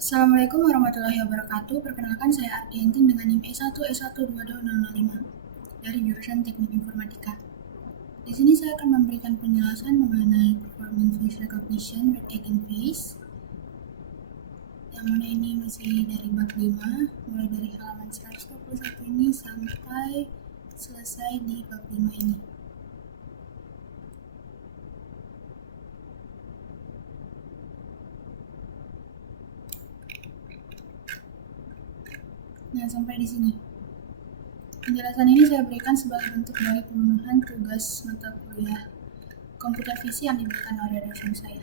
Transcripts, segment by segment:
Assalamualaikum warahmatullahi wabarakatuh. Perkenalkan saya Ardiantin dengan NIM E1E122005 dari jurusan Teknik Informatika. Di sini saya akan memberikan penjelasan mengenai Performing Face Recognition with Agent Face. Yang mana ini masih dari bab 5, mulai dari halaman 121 ini sampai selesai di bab 5 ini. Nah, sampai di sini. Penjelasan ini saya berikan sebagai bentuk dari pemenuhan tugas mata kuliah komputer visi yang diberikan oleh dosen saya.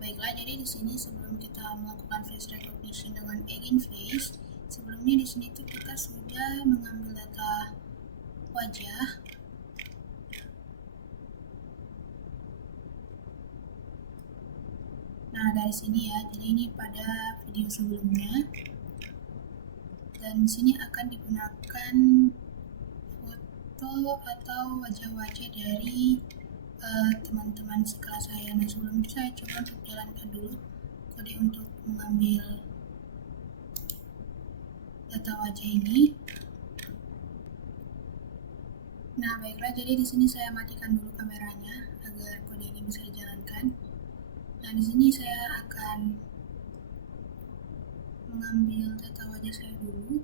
Baiklah, jadi di sini sebelum kita melakukan face recognition dengan agent face, sebelumnya di sini tuh kita sudah mengambil data wajah. Nah, dari sini ya, jadi ini pada video sebelumnya. Dan di sini akan digunakan foto atau wajah-wajah dari teman-teman sekelas saya. Nah, sebelum itu saya coba untuk jalankan dulu kode untuk mengambil data wajah ini. Nah, baiklah, jadi di sini saya matikan dulu kameranya agar kode ini bisa dijalankan. Nah, di sini saya akan mengambil data wajah saya dulu.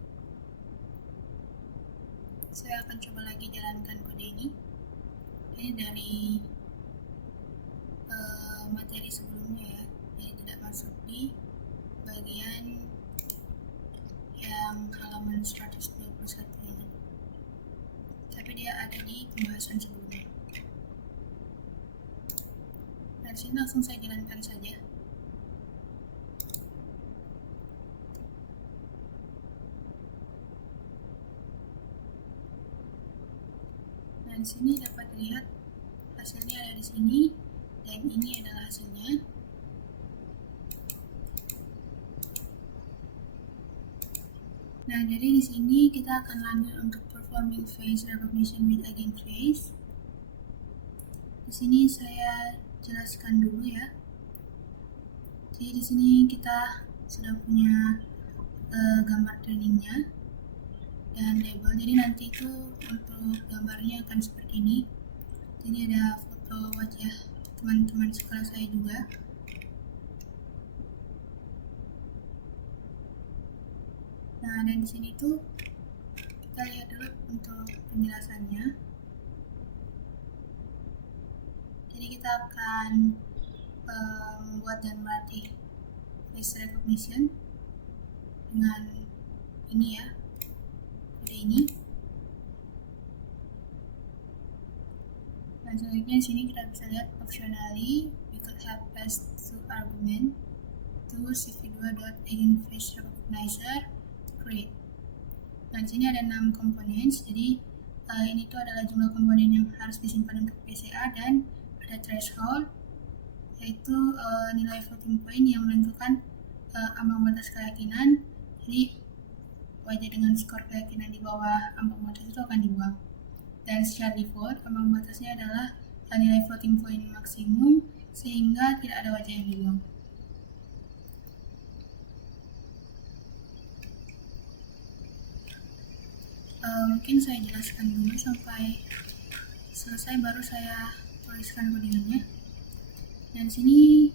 Saya akan coba lagi jalankan kode ini. Ini dari materi sebelumnya ya, jadi tidak masuk di bagian yang halaman 121 ini, tapi dia ada di pembahasan sebelumnya. Dari sini langsung saya jalankan saja. Nah, di sini dapat dilihat hasilnya ada di sini, dan ini adalah hasilnya. Nah, jadi di sini kita akan lanjut untuk performing face recognition with agent face. Di sini saya jelaskan dulu ya. Jadi di sini kita sudah punya gambar trainingnya dan label. Jadi nanti itu untuk gambarnya akan seperti ini. Jadi ada foto wajah teman-teman sekelas saya juga. Nah, dan di sini tuh kita lihat dulu untuk penjelasannya. Jadi kita akan membuat dan melatih face recognition dengan ini ya, kode ini. Nah, selanjutnya di sini kita bisa lihat optionally we could have passed to argument to cv2.agentFaceRecognizer create. Nah, di sini ada 6 komponen. Jadi ini tuh adalah jumlah komponen yang harus disimpan untuk PCA, dan ada threshold, yaitu nilai floating point yang menentukan ambang batas keyakinan. Jadi wajah dengan skor keyakinan di bawah ambang batas itu akan dibuang. Dan secara default ambang batasnya adalah nilai floating point maksimum, sehingga tidak ada wajah yang dibuang. Mungkin saya jelaskan dulu sampai selesai, baru saya tuliskan kodenya. Dan di sini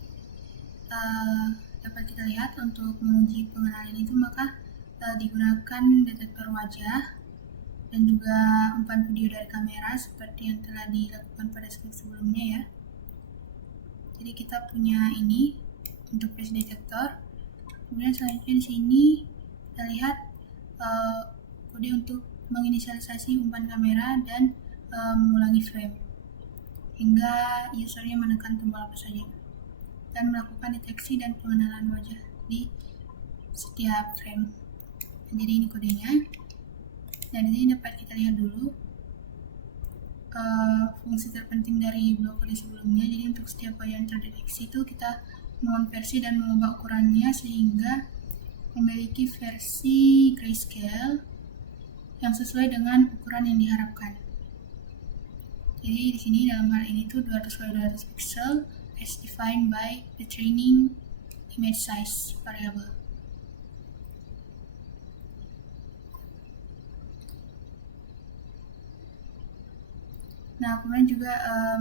dapat kita lihat untuk menguji pengenalan itu maka digunakan detektor wajah dan juga umpan video dari kamera seperti yang telah dilakukan pada skrip sebelumnya ya. Jadi kita punya ini untuk face detector. Kemudian selanjutnya di sini kita lihat kode untuk menginisialisasi umpan kamera dan mengulangi frame hingga usernya menekan tombol apa saja dan melakukan deteksi dan pengenalan wajah di setiap frame. Nah, jadi ini kodenya. Dan ini dapat kita lihat dulu fungsi terpenting dari blok kode sebelumnya. Jadi untuk setiap wajah yang terdeteksi itu kita mengonversi dan mengubah ukurannya sehingga memiliki versi grayscale yang sesuai dengan ukuran yang diharapkan. Jadi di sini dalam hal ini tuh 200 x 200 pixel as defined by the training image size variable. Nah, kemudian juga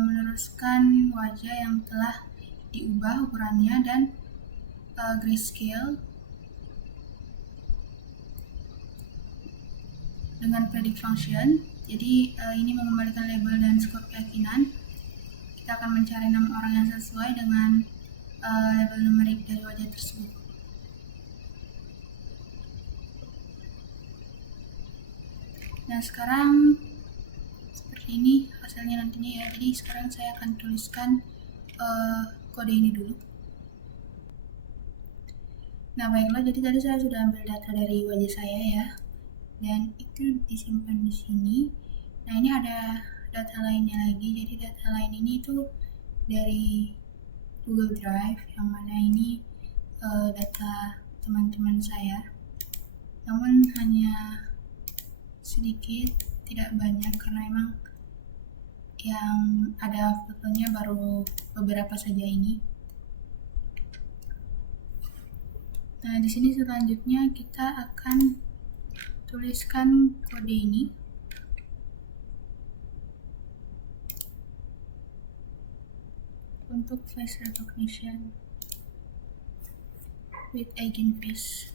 meneruskan wajah yang telah diubah ukurannya dan grayscale dengan predict function. Jadi ini mengembalikan label dan skor keyakinan. Kita akan mencari nama orang yang sesuai dengan label numerik dari wajah tersebut. Nah, sekarang seperti ini hasilnya nantinya ya. Jadi sekarang saya akan tuliskan kode ini dulu. Nah, baiklah, jadi tadi saya sudah ambil data dari wajah saya ya, dan itu disimpan di sini. Nah, ini ada data lainnya lagi. Jadi data lain ini tuh dari Google Drive, yang mana ini data teman-teman saya, namun hanya sedikit, tidak banyak, karena emang yang ada fotonya baru beberapa saja ini. Nah, di sini selanjutnya kita akan tuliskan kode ini. Untuk face recognition with eigenface.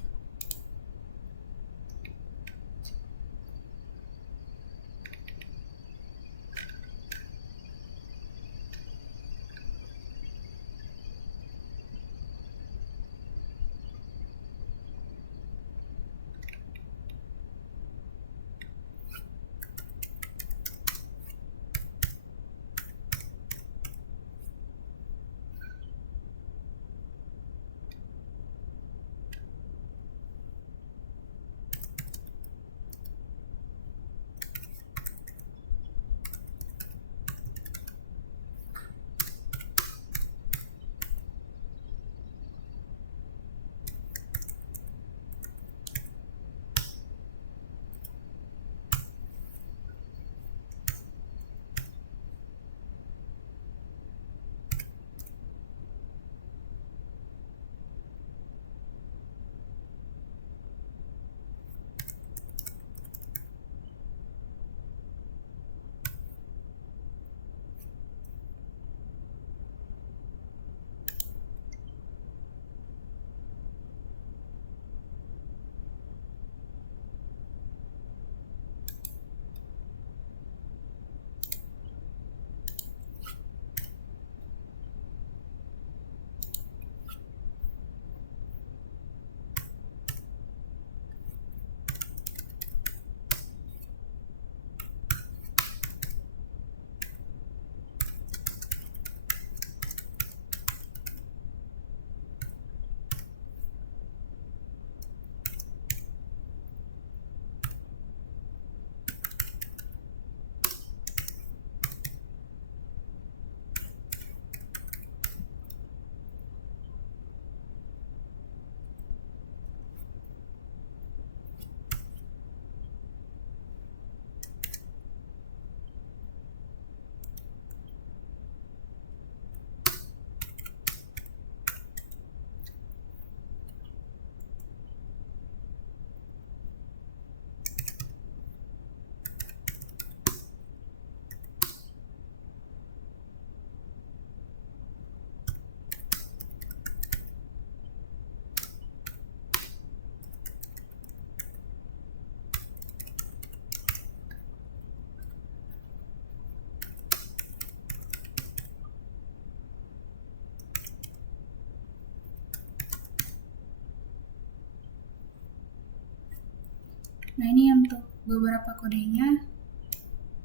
Nah, ini untuk beberapa kodenya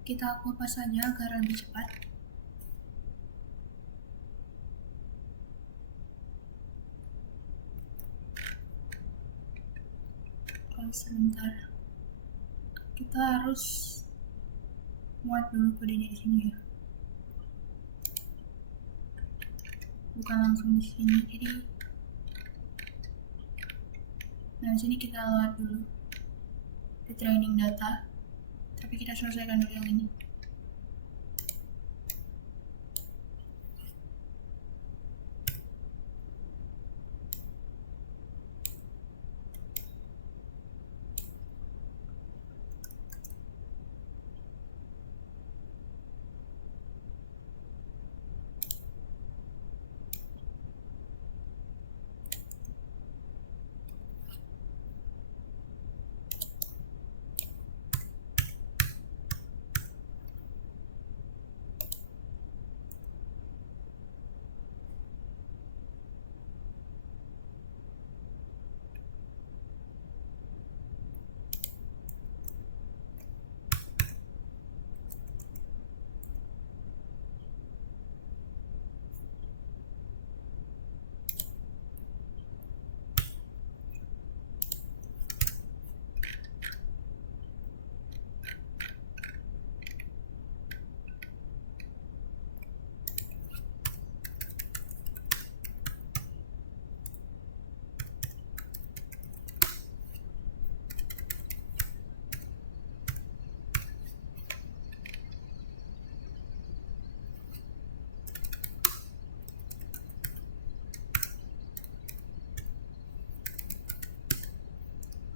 kita kupas saja agar lebih cepat. Sebentar, kita harus muat dulu kodenya di sini ya, bukan langsung di sini. Jadi, nah di sini kita load dulu di training data, tapi kita selesaikan dulu yang ini.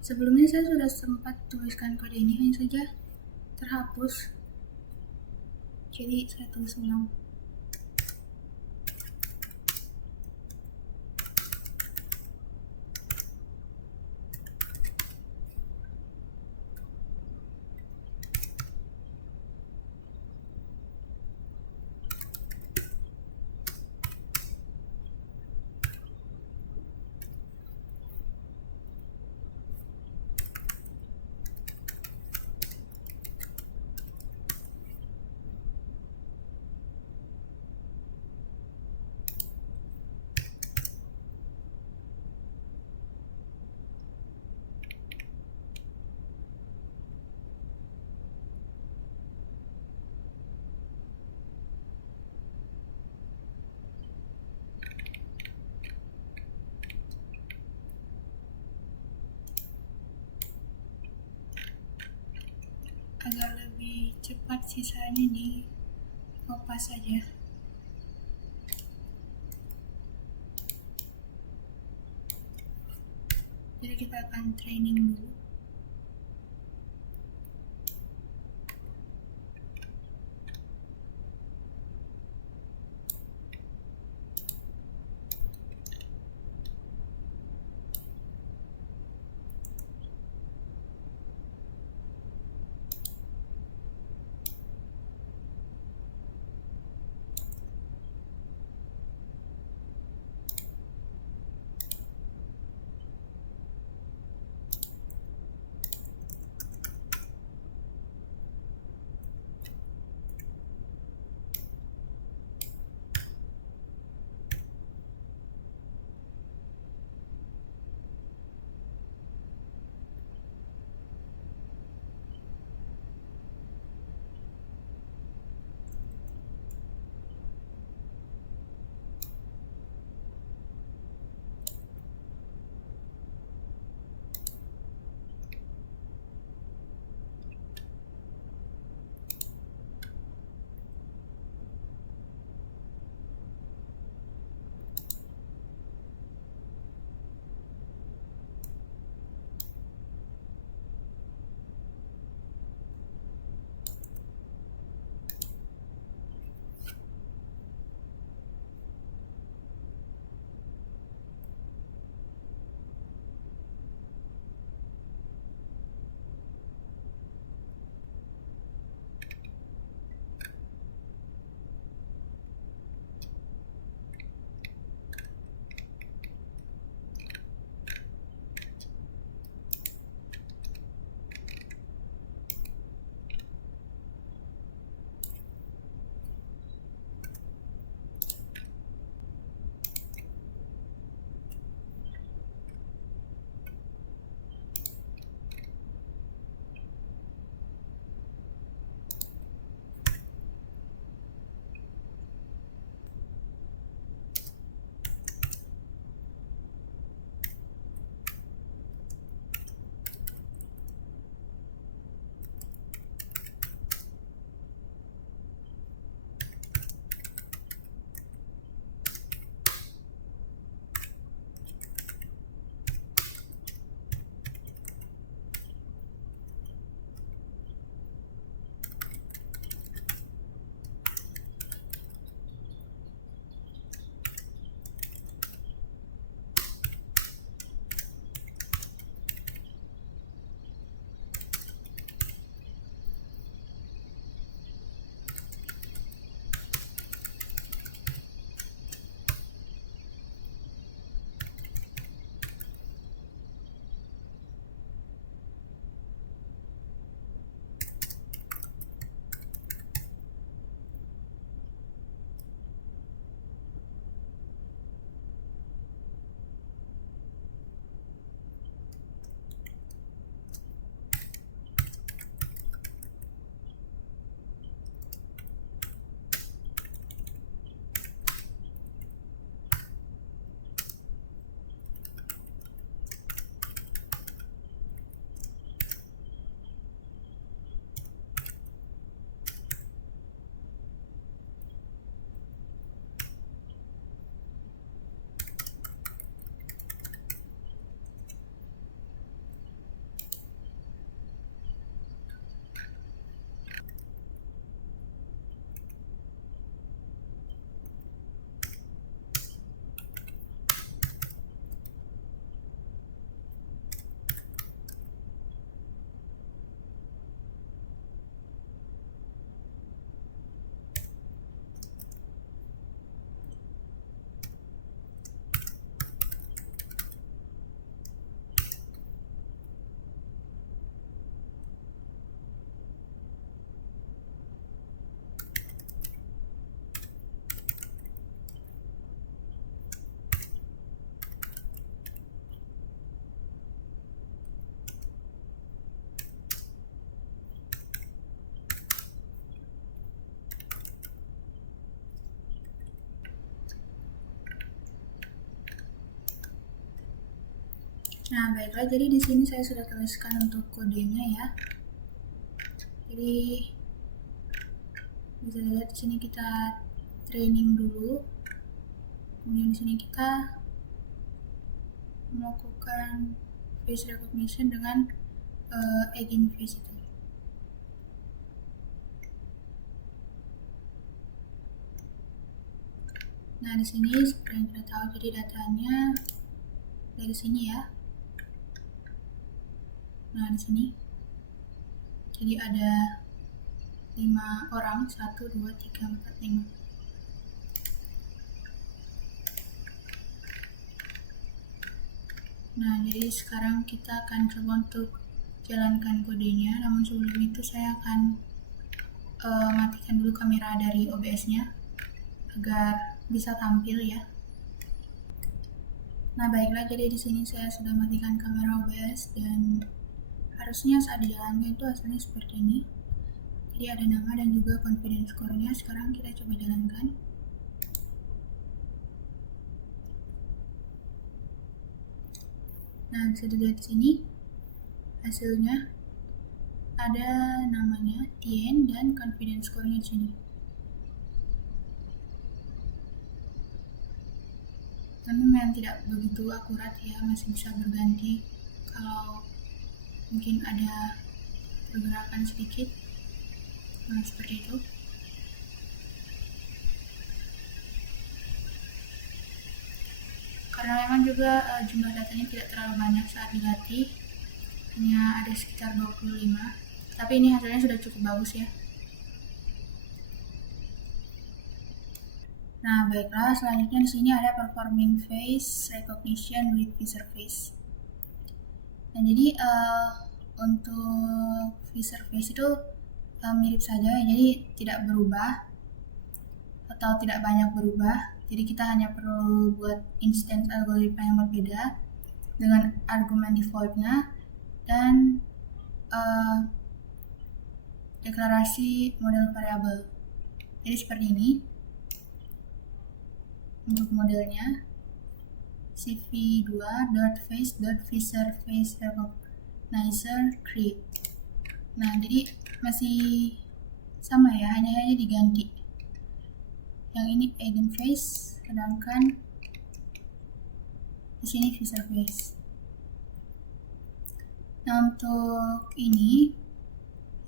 Sebelumnya saya sudah sempat tuliskan kode ini, hanya saja terhapus. Jadi saya tulis ulang. Agar lebih cepat, sisanya di kopas saja. Jadi kita akan training dulu. Nah, baiklah, jadi di sini saya sudah tuliskan untuk kodenya ya. Jadi bisa dilihat di sini kita training dulu. Kemudian di sini kita melakukan face recognition dengan agent face itu. Nah, di sini seperti yang kita tahu, jadi datanya dari sini ya. Nah, di sini jadi ada 5 orang, 1, 2, 3, 4, 5. Nah, jadi sekarang kita akan coba untuk jalankan kodenya, namun sebelum itu saya akan matikan dulu kamera dari OBS-nya agar bisa tampil ya. Nah, baiklah, jadi di sini saya sudah matikan kamera OBS dan harusnya saat dijalankan itu hasilnya seperti ini. Jadi ada nama dan juga confidence score-nya. Sekarang kita coba jalankan. Nah, bisa dilihat di sini hasilnya ada namanya Tien dan confidence score-nya di sini. Tapi memang tidak begitu akurat ya, masih bisa berganti kalau mungkin ada pergerakan sedikit. Nah, seperti itu. Karena memang juga jumlah datanya tidak terlalu banyak saat dilatih, hanya ada sekitar 25, tapi ini hasilnya sudah cukup bagus ya. Nah, baiklah, selanjutnya di sini ada performing face recognition with visor face. Nah, jadi untuk visor face itu mirip saja, jadi tidak berubah atau tidak banyak berubah. Jadi kita hanya perlu buat instance algoritma yang berbeda dengan argumen defaultnya dan deklarasi model variabel. Jadi seperti ini untuk modelnya, cv2.face.visor face recognizer create. Nah, jadi masih sama ya, hanya diganti. Yang ini agent face, sedangkan di sini visor face. Nah, untuk ini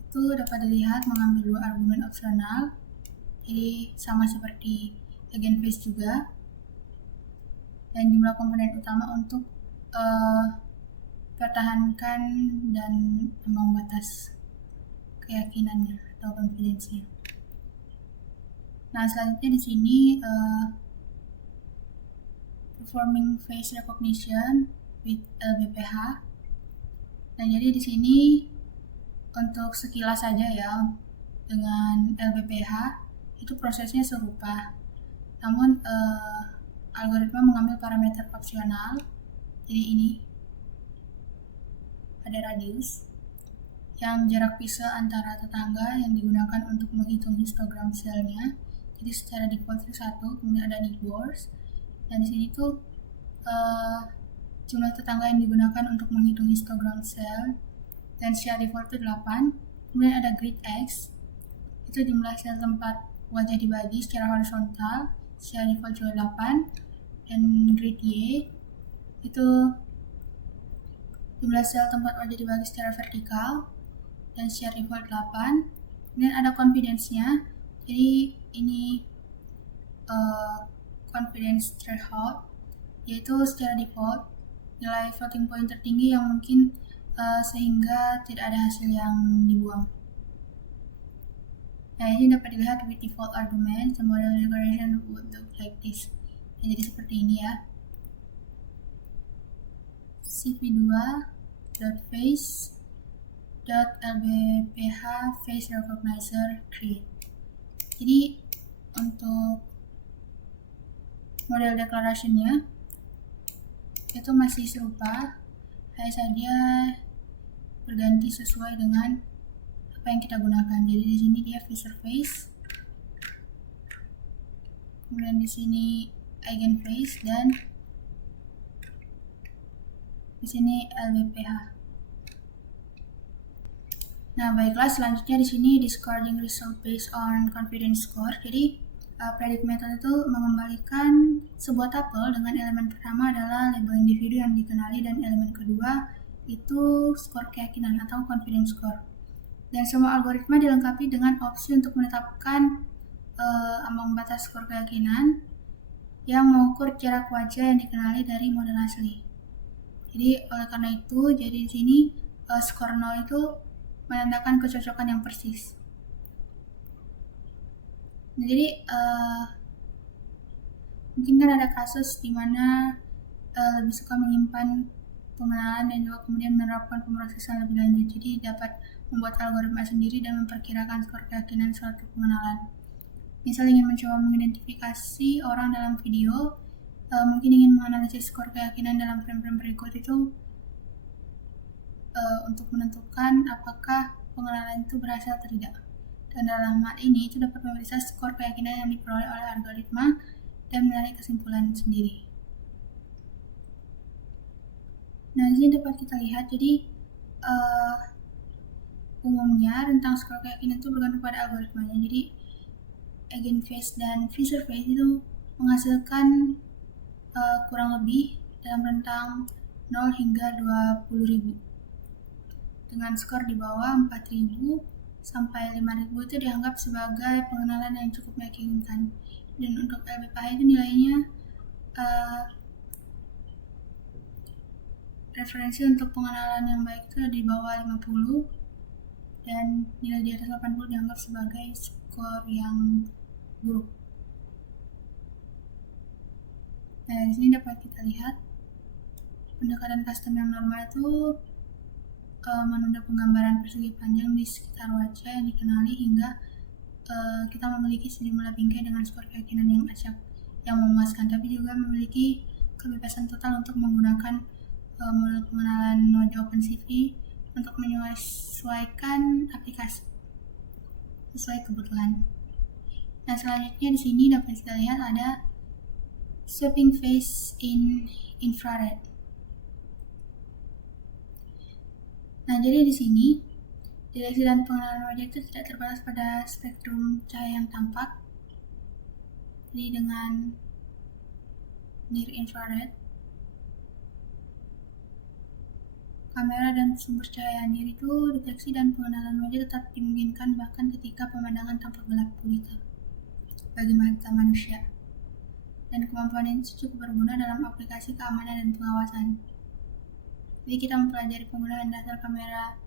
itu dapat dilihat mengambil 2 argumen opsional, jadi sama seperti agent face juga, dan jumlah komponen utama untuk pertahankan dan ambang batas keyakinannya atau confidence-nya. Nah, selanjutnya di sini performing face recognition with LBPH. Nah, jadi di sini untuk sekilas saja ya, dengan LBPH itu prosesnya serupa, namun algoritma mengambil parameter opsional. Jadi ini ada radius yang jarak pixel antara tetangga yang digunakan untuk menghitung histogram selnya. Jadi secara default itu 1, kemudian ada neighbors, dan di sini tuh jumlah tetangga yang digunakan untuk menghitung histogram sel, dan secara default itu 8. Kemudian ada grid X, itu jumlah sel tempat wajah dibagi secara horizontal, secara default juga 8. Dan grid Y itu jumlah sel tempat wajah dibagi secara vertikal dan secara default 8. Kemudian ada confidence-nya, jadi ini confidence threshold, yaitu secara default nilai floating point tertinggi yang mungkin sehingga tidak ada hasil yang dibuang. Nah, ini dapat dilihat with default argument, the model declaration would look like this. Nah, jadi seperti ini ya, cv2.face.lbph face recognizer create. Jadi untuk model declaration-nya itu masih serupa, hanya saja berganti sesuai dengan apa yang kita gunakan. Jadi di sini dia visor face, kemudian di sini eigen face, dan Di sini LBPH. Nah, baiklah, selanjutnya di sini discarding result based on confidence score. Jadi predict method itu mengembalikan sebuah tabel dengan elemen pertama adalah label individu yang dikenali dan elemen kedua itu skor keyakinan atau confidence score. Dan semua algoritma dilengkapi dengan opsi untuk menetapkan ambang batas skor keyakinan yang mengukur jarak wajah yang dikenali dari model asli. Jadi oleh karena itu, jadi di sini skor 0 itu menandakan kecocokan yang persis. Nah, jadi mungkin kan ada kasus di mana lebih suka menyimpan pengenalan dan juga kemudian menerapkan pemrosesan lebih lanjut. Jadi dapat membuat algoritma sendiri dan memperkirakan skor keyakinan suatu pengenalan. Misal ingin mencoba mengidentifikasi orang dalam video, mungkin ingin menganalisis skor keyakinan dalam frame-frame berikut itu untuk menentukan apakah pengenalan itu berhasil atau tidak. Dan dalam hal ini itu dapat memeriksa skor keyakinan yang diperoleh oleh algoritma dan menarik kesimpulan sendiri. Nah, di sini dapat kita lihat, jadi umumnya rentang skor keyakinan itu bergantung pada algoritmanya. Jadi eigenphase dan Fisher phase itu menghasilkan kurang lebih dalam rentang 0 hingga 20.000. Dengan skor di bawah 4.000 sampai 5.000 itu dianggap sebagai pengenalan yang cukup meyakinkan. Dan untuk LBPH itu nilainya referensi untuk pengenalan yang baik itu di bawah 50 dan nilai di atas 80 dianggap sebagai skor yang buruk. Nah, di sini dapat kita lihat pendekatan custom yang normal itu menunda penggambaran persegi panjang di sekitar wajah yang dikenali hingga kita memiliki sejumlah bingkai dengan skor keyakinan yang acak yang memuaskan, tapi juga memiliki kebebasan total untuk menggunakan model pengenalan wajah OpenCV untuk menyesuaikan aplikasi sesuai kebutuhan. Nah, selanjutnya di sini dapat kita lihat ada sweeping face in infrared. Nah, jadi di sini deteksi dan pengenalan wajah itu tidak terbatas pada spektrum cahaya yang tampak. Jadi dengan near infrared, kamera dan sumber cahaya near itu deteksi dan pengenalan wajah tetap dimungkinkan bahkan ketika pemandangan tampak gelap gulita bagi mata manusia. Dan kemampuan ini cukup berguna dalam aplikasi keamanan dan pengawasan. Jadi kita mempelajari penggunaan dasar kamera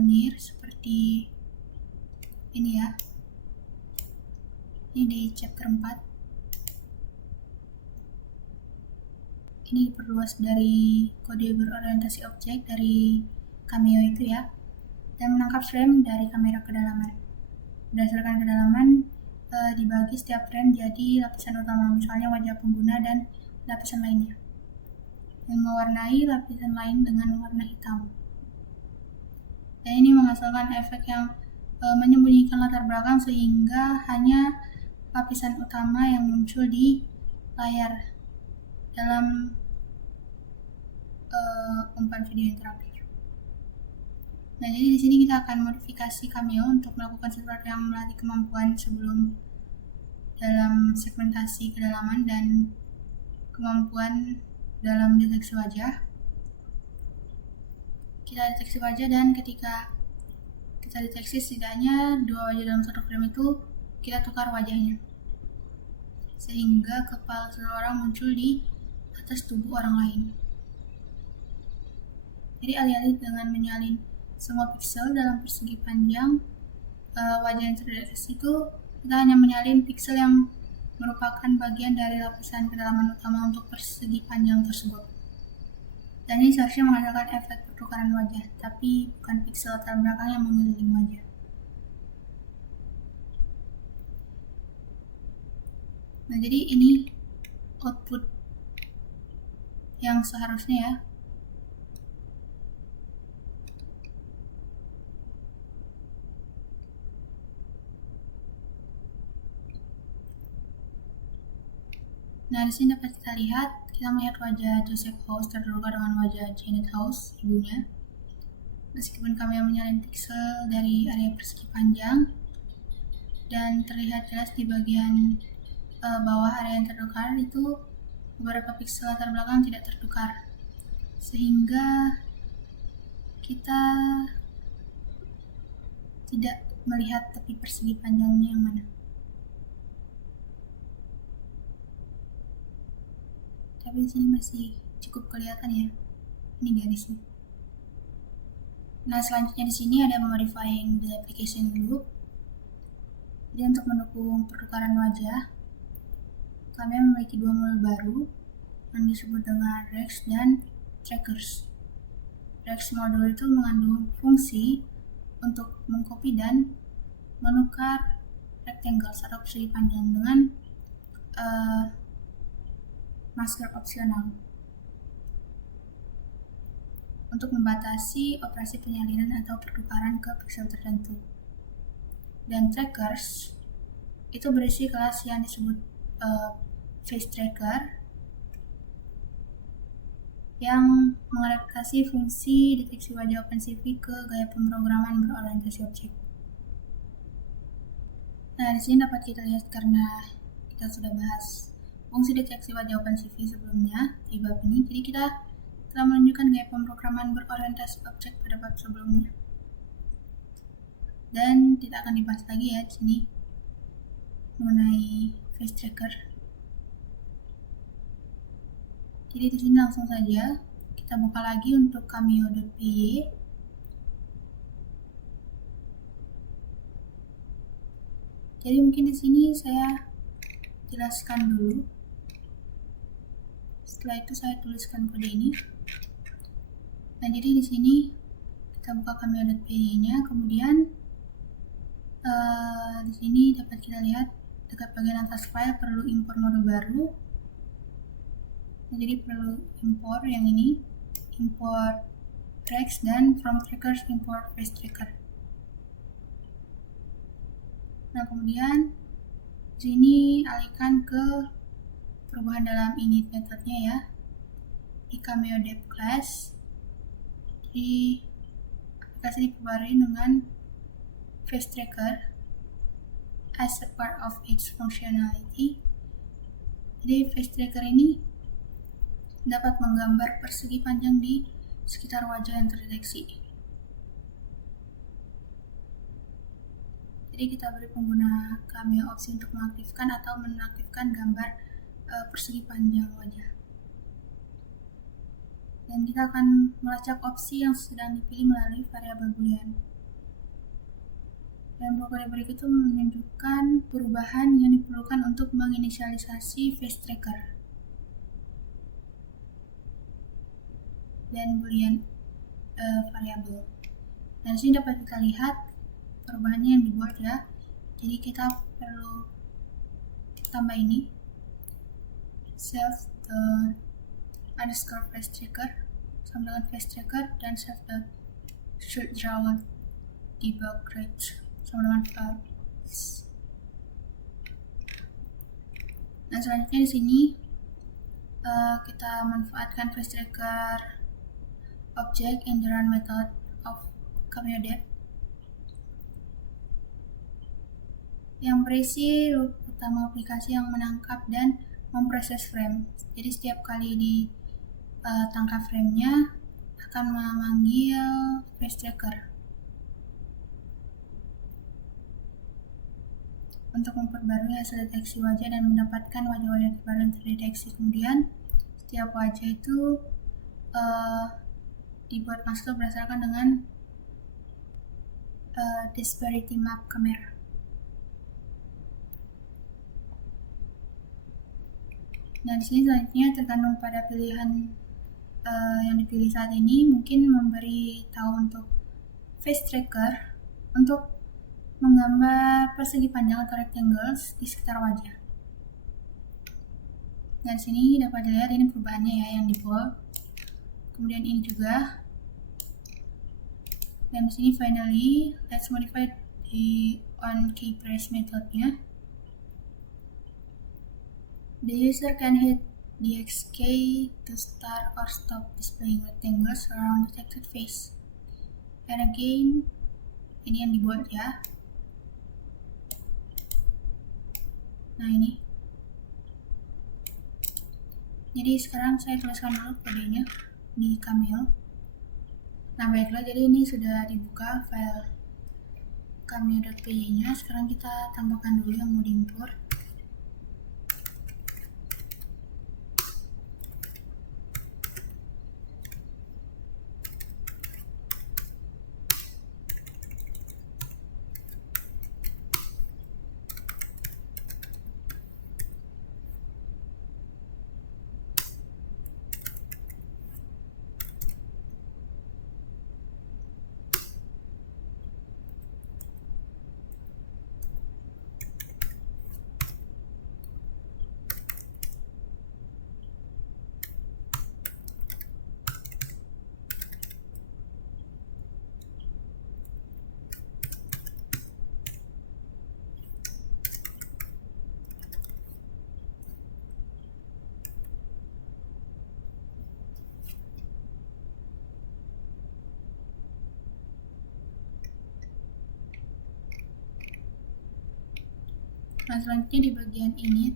near seperti ini ya. Ini di chapter 4. Ini diperluas dari kode berorientasi objek dari Cameo itu ya. Dan menangkap frame dari kamera kedalaman. Berdasarkan kedalaman dibagi setiap frame jadi lapisan utama, misalnya wajah pengguna dan lapisan lainnya, yang mewarnai lapisan lain dengan warna hitam. Dan ini menghasilkan efek yang menyembunyikan latar belakang sehingga hanya lapisan utama yang muncul di layar dalam umpan video interaktif. Nah, jadi di sini kita akan modifikasi Cameo untuk melakukan sesuatu yang melatih kemampuan sebelum dalam segmentasi kedalaman dan kemampuan dalam deteksi wajah. Kita deteksi wajah dan ketika kita deteksi setidaknya 2 wajah dalam satu frame itu kita tukar wajahnya sehingga kepala seseorang muncul di atas tubuh orang lain. Jadi alih-alih dengan menyalin semua piksel dalam persegi panjang wajah yang terdeteksi itu, kita hanya menyalin piksel yang merupakan bagian dari lapisan kedalaman utama untuk persegi panjang tersebut. Dan ini seharusnya menghasilkan efek pertukaran wajah, tapi bukan piksel latar belakang yang mengelilingi wajah. Nah, jadi ini output yang seharusnya ya. Nah, di sini dapat kita lihat, kita melihat wajah Joseph House tertukar dengan wajah Janet House, ibunya. Meskipun kami menyalin piksel dari area persegi panjang, dan terlihat jelas di bagian bawah area yang tertukar itu beberapa piksel latar belakang tidak tertukar, sehingga kita tidak melihat tepi persegi panjangnya yang mana. Tapi di sini masih cukup kelihatan ya, ini garisnya. Nah, selanjutnya di sini ada modifying the application loop. Jadi untuk mendukung pertukaran wajah, kami memiliki dua modul baru yang disebut dengan Rex dan Trackers. Rex modul itu mengandung fungsi untuk mengcopy dan menukar rectangles atau persegi panjang dengan masker opsional untuk membatasi operasi penyalinan atau pertukaran ke pixel tertentu. Dan Trackers itu berisi kelas yang disebut face tracker yang mengadaptasi fungsi deteksi wajah OpenCV ke gaya pemrograman berorientasi objek. Nah, di sini dapat kita lihat karena kita sudah bahas fungsi deteksi wajah OpenCV sebelumnya di bab ini, jadi kita telah menunjukkan gaya pemrograman berorientasi objek pada bab sebelumnya. Dan tidak akan dibahas lagi ya di sini mengenai face tracker. Jadi di sini langsung saja kita buka lagi untuk cameo.py. Jadi mungkin di sini saya jelaskan dulu. Setelah itu saya tuliskan kode ini. Nah, jadi di sini kita buka cameo.py-nya, kemudian di sini dapat kita lihat dekat bagian atas file perlu import modul baru. Nah, jadi perlu import yang ini, import Rex, dan from trackers import face tracker. Nah, kemudian di sini alihkan ke perubahan dalam init methodnya ya, di cameo dev class. Jadi aplikasi diperbarui dengan face tracker as a part of its functionality. Jadi face tracker ini dapat menggambar persegi panjang di sekitar wajah yang terdeteksi. Jadi kita beri pengguna cameo opsi untuk mengaktifkan atau menonaktifkan gambar persegi panjang wajah. Dan kita akan melacak opsi yang sedang dipilih melalui variabel boolean. Dan blok kode berikut itu menunjukkan perubahan yang diperlukan untuk menginisialisasi face tracker dan boolean variabel. Dan di sini dapat kita lihat perubahannya yang dibuat ya. Jadi kita perlu tambah ini self the underscore face tracker sama dengan face tracker, dan self the should draw debug rate sama dengan files. Nah, selanjutnya di sini kita manfaatkan face tracker object in the run method of cameo dev yang berisi loop utama aplikasi yang menangkap dan memproses frame. Jadi setiap kali ditangkap framenya akan memanggil face tracker untuk memperbarui hasil deteksi wajah dan mendapatkan wajah-wajah terbaru yang terdeteksi. Kemudian setiap wajah itu dibuat masker berdasarkan dengan disparity map kamera. Nah, di sini selanjutnya tergantung pada pilihan yang dipilih saat ini, mungkin memberi tahu untuk face tracker untuk menggambar persegi panjang atau rectangles di sekitar wajah. Nah, di sini dapat dilihat ini perubahannya ya, yang di bold. Kemudian ini juga. Dan di sini finally, let's modify the on key press methodnya. The user can hit the X key to start or stop displaying rectangles around the selected face. And again, ini yang dibuat ya. Nah ini. Jadi sekarang saya tuliskan dulu kodenya di Cameo. Nah baiklah, jadi ini sudah dibuka file cameo.py nya. Sekarang kita tambahkan dulu yang mau diimport. Nah selanjutnya di bagian ini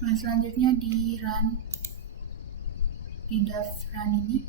Nah selanjutnya di run, di dav run ini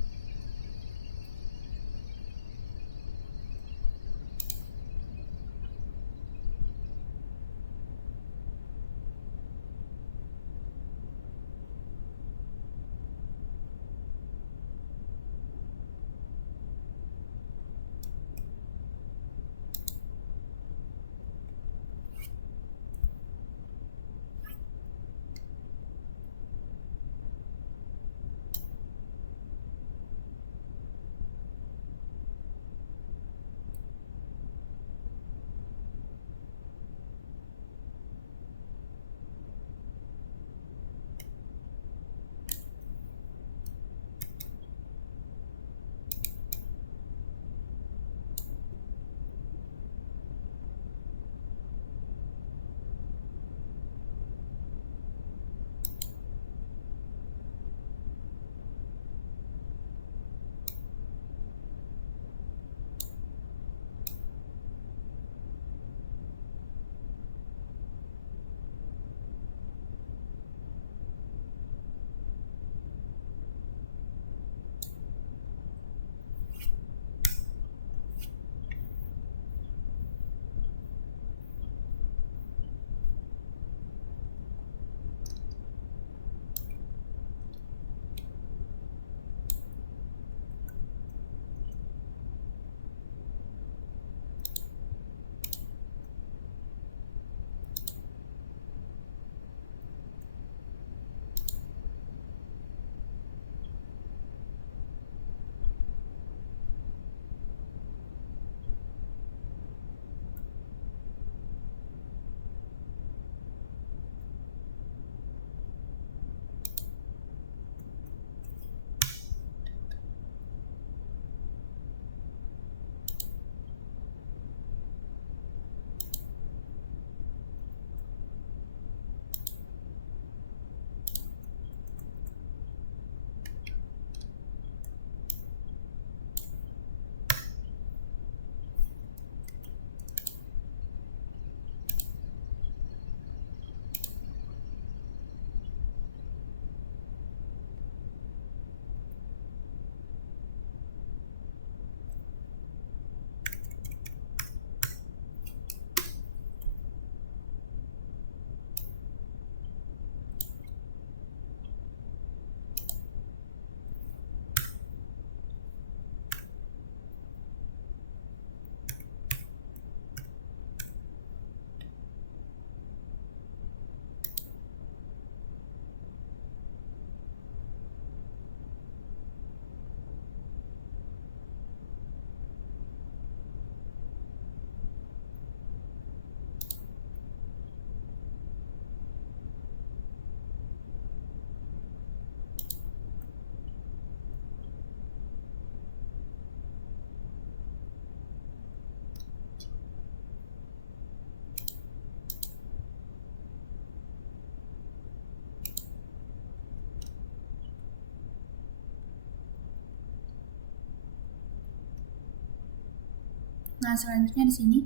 Nah, selanjutnya di sini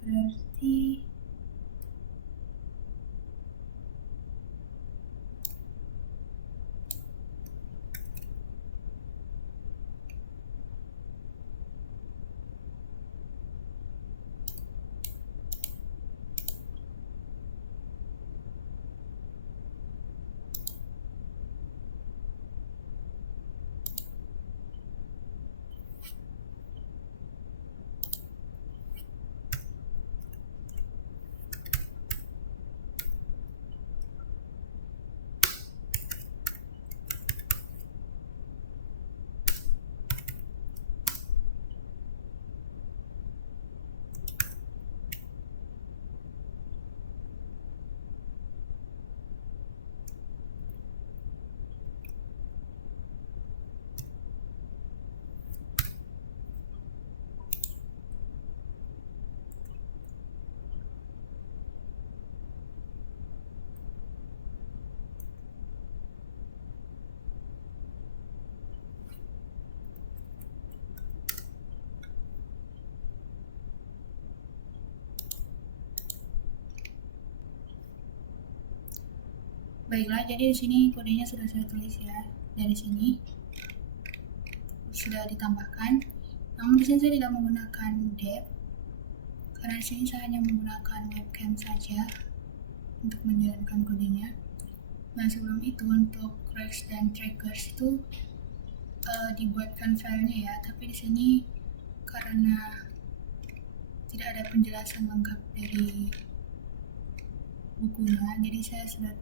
berarti baiklah, jadi di sini kodenya sudah saya tulis ya. Dari sini sudah ditambahkan. Namun di sini saya tidak menggunakan dev karena di sini saya hanya menggunakan webcam saja untuk menjalankan kodenya. Nah, sebelum itu untuk Rex dan trackers itu dibuatkan filenya ya, tapi di sini karena tidak ada penjelasan lengkap dari bukunya, jadi saya sudah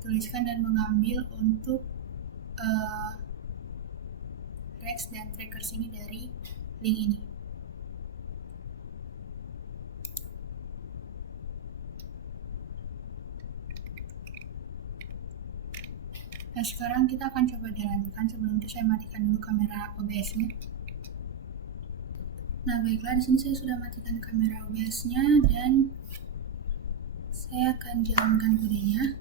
tuliskan dan mengambil untuk Rex dan trackers ini dari link ini. Nah, sekarang kita akan coba jalankan. Sebelum itu saya matikan dulu kamera OBS-nya. Nah, baiklah, di sini saya sudah matikan kamera OBS-nya dan saya akan jalankan kodenya.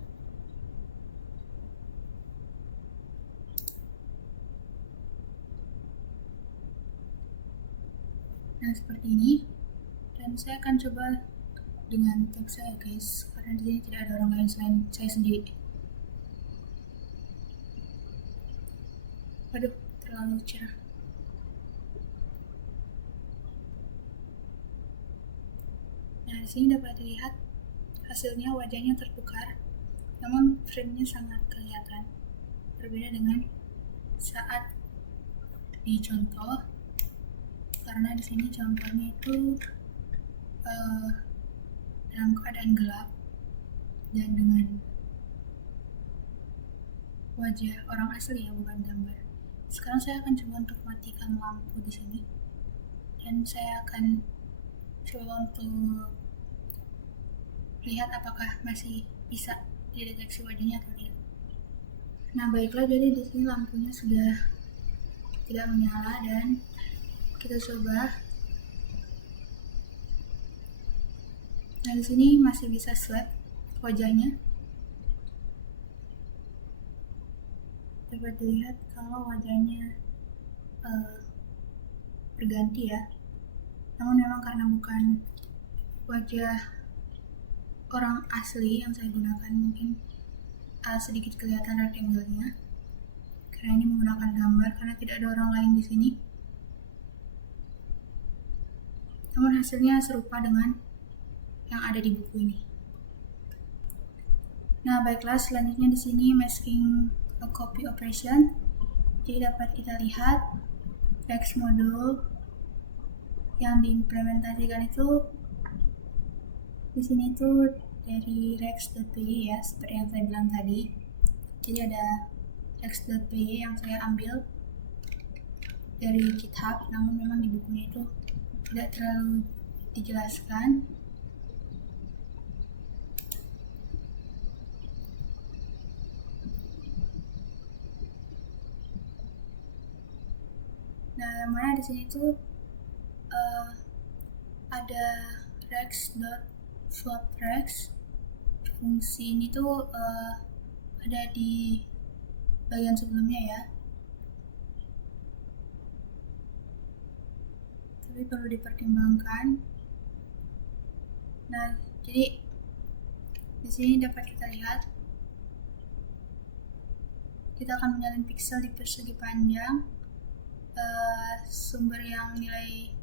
Nah, seperti ini. Dan saya akan coba dengan teks saya, guys, karena di sini tidak ada orang lain selain saya sendiri. Waduh, terlalu cerah. Nah, di sini dapat dilihat hasilnya wajahnya tertukar, namun frame-nya sangat kelihatan. Berbeda dengan saat dicontoh, karena di sini contohnya itu dalam keadaan gelap dan dengan wajah orang asli ya, bukan gambar. Sekarang saya akan coba untuk matikan lampu di sini dan saya akan coba untuk lihat apakah masih bisa dideteksi wajahnya atau tidak. Nah, baiklah, jadi di sini lampunya sudah tidak menyala dan kita coba. Nah, di sini masih bisa swab wajahnya. Dapat dilihat kalau wajahnya berganti ya. Namun memang karena bukan wajah orang asli yang saya gunakan, mungkin sedikit kelihatan rectangle-nya. Karena ini menggunakan gambar, karena tidak ada orang lain di sini. Namun hasilnya serupa dengan yang ada di buku ini. Nah, baiklah, selanjutnya di sini masking a copy operation. Jadi dapat kita lihat Rex modul yang diimplementasikan itu di sini tuh dari rex.py ya, seperti yang saya bilang tadi. Jadi ada rex.py yang saya ambil dari GitHub, namun memang di bukunya itu tidak terlalu dijelaskan. Nah, yang mana di sini tuh ada rex.swapRex. Fungsi ini tuh ada di bagian sebelumnya ya, tapi perlu dipertimbangkan. Nah, jadi di sini dapat kita lihat kita akan menyalin pixel di persegi panjang. Sumber yang nilai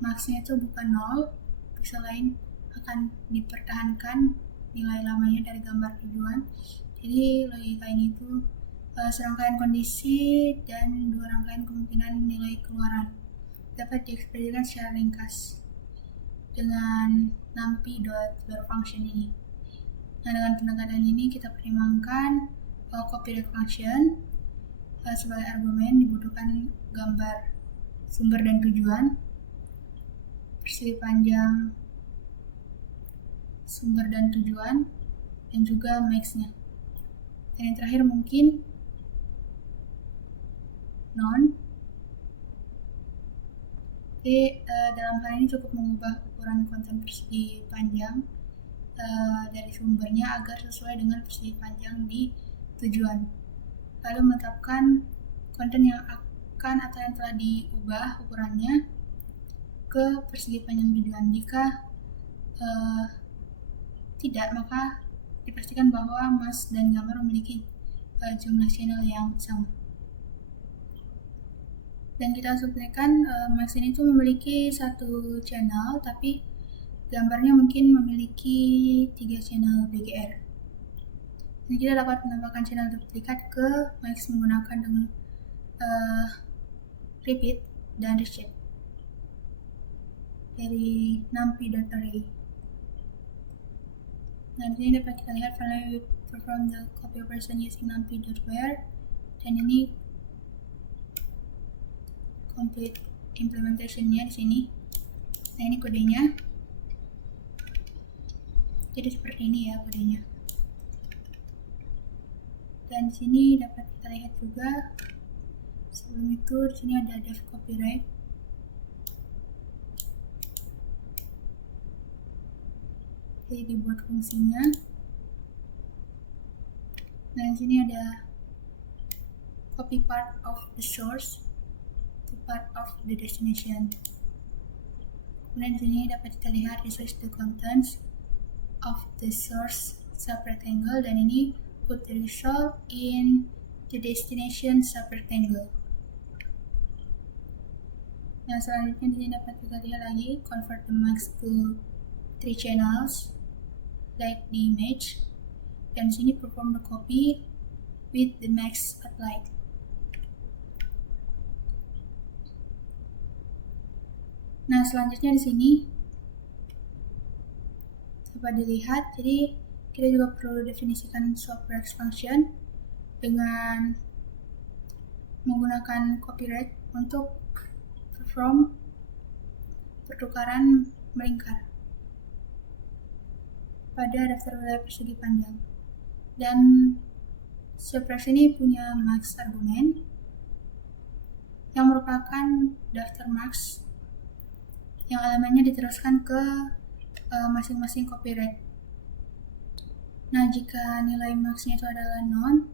max-nya itu bukan 0, pixel lain akan dipertahankan nilai lamanya dari gambar tujuan. Jadi logika ini itu serangkaian kondisi dan dua rangkaian kemungkinan nilai keluaran dapat diekspresikan secara ringkas dengan numpy.function ini. Nah, dengan pendekatan ini kita pertimbangkan copyright function sebagai argumen dibutuhkan gambar sumber dan tujuan, persegi panjang sumber dan tujuan, dan juga max-nya. Dan yang terakhir mungkin non. Jadi dalam hal ini cukup mengubah ukuran konten persegi panjang dari sumbernya agar sesuai dengan persegi panjang di tujuan. Lalu menetapkan konten yang akan atau yang telah diubah ukurannya ke persegi panjang tujuan. Jika tidak, maka dipastikan bahwa mask dan gambar memiliki jumlah channel yang sama. Dan kita asumsikan mask ini tuh memiliki satu channel, tapi gambarnya mungkin memiliki 3 channel BGR. Jadi kita dapat menambahkan channel duplikat ke mask menggunakan dengan repeat dan reshape dari numpy.array. Nah, di sini dapat kita lihat finally we perform the copy operation using numpy.where, dan ini complete implementation-nya di sini. Nah, ini kodenya. Jadi seperti ini ya kodenya. Dan di sini dapat kita lihat juga sebelum itu di sini ada dev copyright. Jadi dibuat fungsinya. Dan di sini ada copy part of the source to part of the destination. Kemudian di sini dapat kita lihat this is the contents of the source subrectangle, dan ini put the result in the destination subrectangle. Nah, selanjutnya di sini dapat kita lihat lagi convert the max to 3 channels like the image, dan sini perform the copy with the max applied. Nah, selanjutnya di sini dapat dilihat, jadi kita juga perlu definisikan swapRex function dengan menggunakan copyright untuk perform pertukaran melingkar pada daftar wilayah persegi panjang. Dan swapRex ini punya max argumen yang merupakan daftar max yang elemennya diteruskan ke masing-masing copyright. Nah, jika nilai max-nya itu adalah non,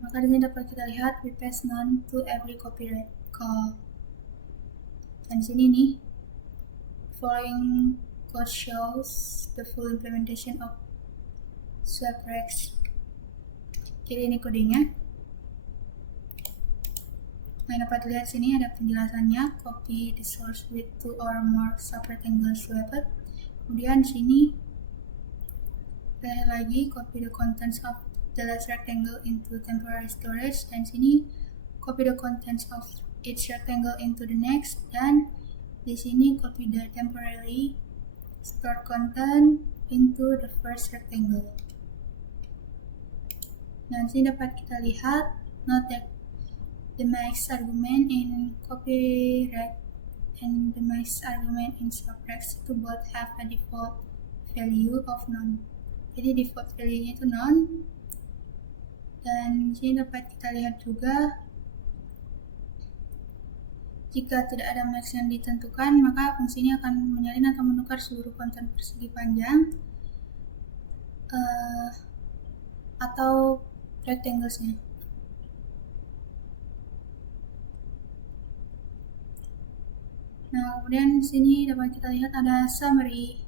maka di sini dapat kita lihat we pass non to every copyright call. Dan di sini nih, following code shows the full implementation of swapRex. Jadi ini kodenya. Nah, dapat lihat sini ada penjelasannya, copy the source with 2 or more subrectangle swapped. Kemudian di sini lihat lagi copy the contents of the last rectangle into temporary storage, dan sini copy the contents of each rectangle into the next, dan di sini copy the temporarily stored content into the first rectangle. Nah, di sini dapat kita lihat note that the max argument in copyright and the max argument in swapRex to both have a default value of none. Jadi default value-nya itu none. Dan di sini dapat kita lihat juga Jika tidak ada max yang ditentukan, maka fungsi ini akan menyalin atau menukar seluruh konten persegi panjang atau rectangles-nya. Nah, kemudian di sini dapat kita lihat ada summary.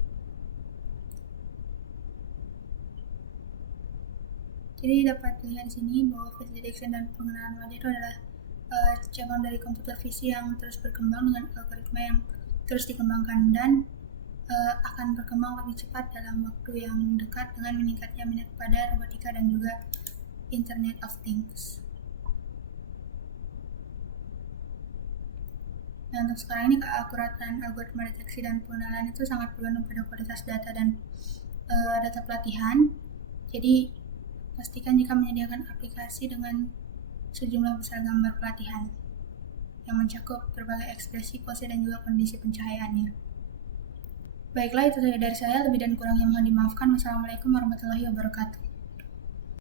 Jadi dapat dilihat di sini bahwa face detection dan pengenalan wajah itu adalah cabang dari komputer visi yang terus berkembang dengan algoritma yang terus dikembangkan dan akan berkembang lebih cepat dalam waktu yang dekat dengan meningkatnya minat pada robotika dan juga Internet of Things. Nah, untuk sekarang ini keakuratan algoritma deteksi dan pengenalan itu sangat bergantung pada kualitas data dan data pelatihan. Jadi, pastikan jika menyediakan aplikasi dengan sejumlah besar gambar pelatihan yang mencakup berbagai ekspresi, pose, dan juga kondisi pencahayaannya. Baiklah, itu saja dari saya. Lebih dan kurangnya mohon dimaafkan. Wassalamualaikum warahmatullahi wabarakatuh.